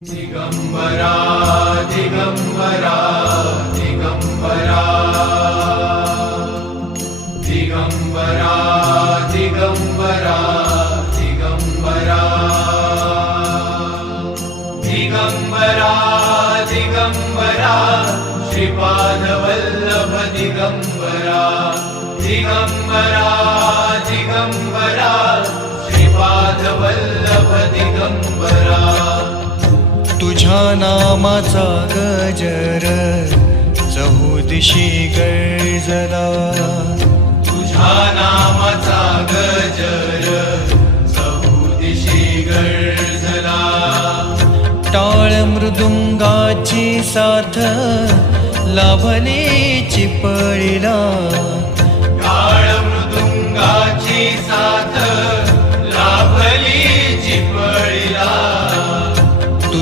दिगंबरा दिगंबरा दिगंबरा दिगंबरा दिगंबरा दिगंबरा दिगंबरा दिगंबरा श्रीपाद वल्लभ दिगंबरा दिगंबरा दिगंबरा श्रीपाद वल्लभ दिगंबरा तुझ्या नामाचा गजर चहुदिशी गर्जला, तुझ्या नामाचा गजर चहुदिशी गर्जला. टाळ मृदुंगाची साथ लाभली चिपळीला, टाळ मृदुंगाची साथ